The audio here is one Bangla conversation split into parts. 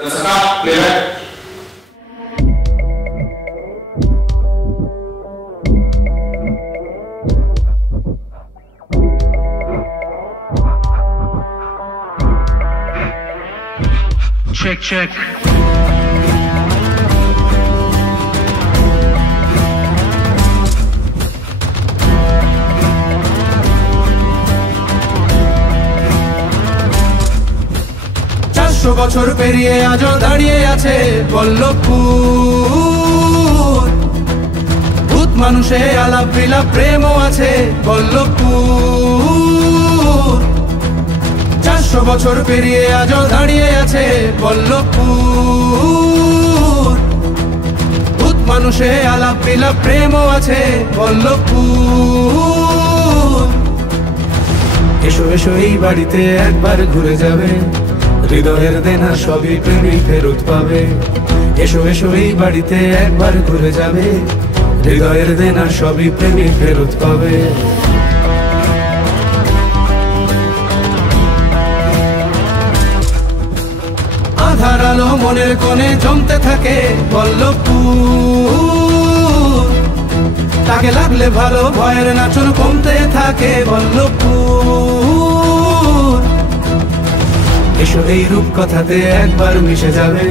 Check, check. বছর পেরিয়ে আজও দাঁড়িয়ে আছে বল্লভপুর। ভূত মানুষে আলাপ বিলাপ প্রেমও আছে বল্লভপুর। 400 বছর পেরিয়ে আজও দাঁড়িয়ে আছে বল্লভপুর। ভূত মানুষে আলাপ বিলাপ প্রেমও আছে বল্লভপুর। এসো এসো এই বাড়িতে একবার ঘুরে যাবে, হৃদয়ের দেনা সবই প্রেমী ফেরত পাবে। এসো এসো এই বাড়িতে একবার ঘুরে যাবে, হৃদয়ের দেনা সবই প্রেমী ফেরত পাবে। আধার আলো মনের কোণে জমতে থাকে বল্লভপুর। তাকে লাগলে ভালো ভয়ের নাচন কমতে থাকে বল্লভপুর। এসো এই রূপ কথাতে একবার মিশে যাবে,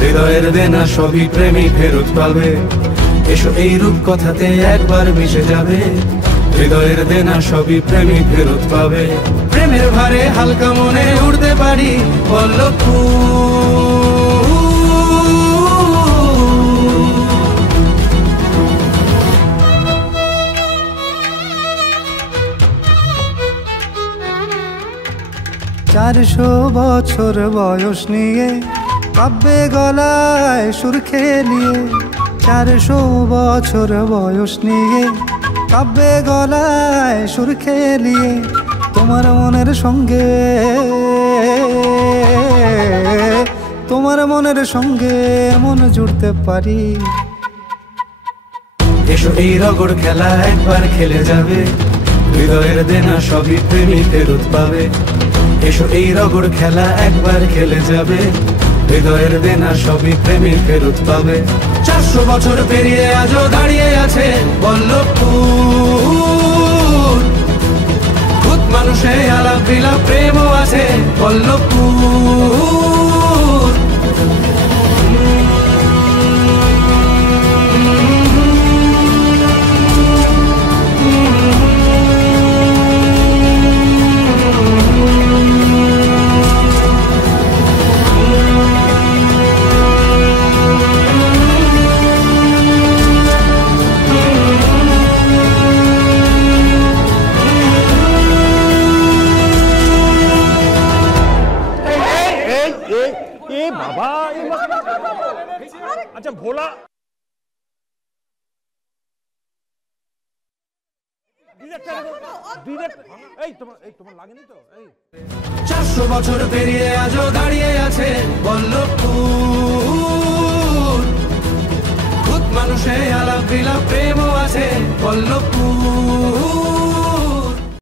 হৃদয়ের দেনা সবই প্রেমী ফেরত পাবে। এসো এই রূপ কথাতে একবার মিশে যাবে, হৃদয়ের দেনা সবই প্রেমী ফেরত পাবে। প্রেমের ভারে হালকা মনে উড়তে পারি বল্লভপুর। 400 বছর বয়স নিয়ে কাব্যে গলায় সুর খেলিয়ে। 400 বছর বয়স নিয়ে কাব্যে গলায় সুর খেলিয়ে তোমার মনের সঙ্গে, তোমার মনের সঙ্গে মন জুড়তে পারি। এসো এই রগড় খেলা একবার খেলে যাবে, হৃদয়ের দেনা সবই প্রেমী ফেরত পাবে। এসো এই রগড় খেলা একবার খেলে যাবে, হৃদয়ের দেনা সবই প্রেমী ফেরত পাবে। 400 বছর পেরিয়ে আজও দাঁড়িয়ে আছে বল্লভপুর। ভূত মানুষে আলাপ বিলাপ প্রেমও আছে বল্লভপুর। আচ্ছা ভোলা 400 বছর পেরিয়ে আজও দাঁড়িয়ে আছে বল্লভপুর। ভূত মানুষে আলাপ বিলাপ প্রেমও আছে বল্লভপুর।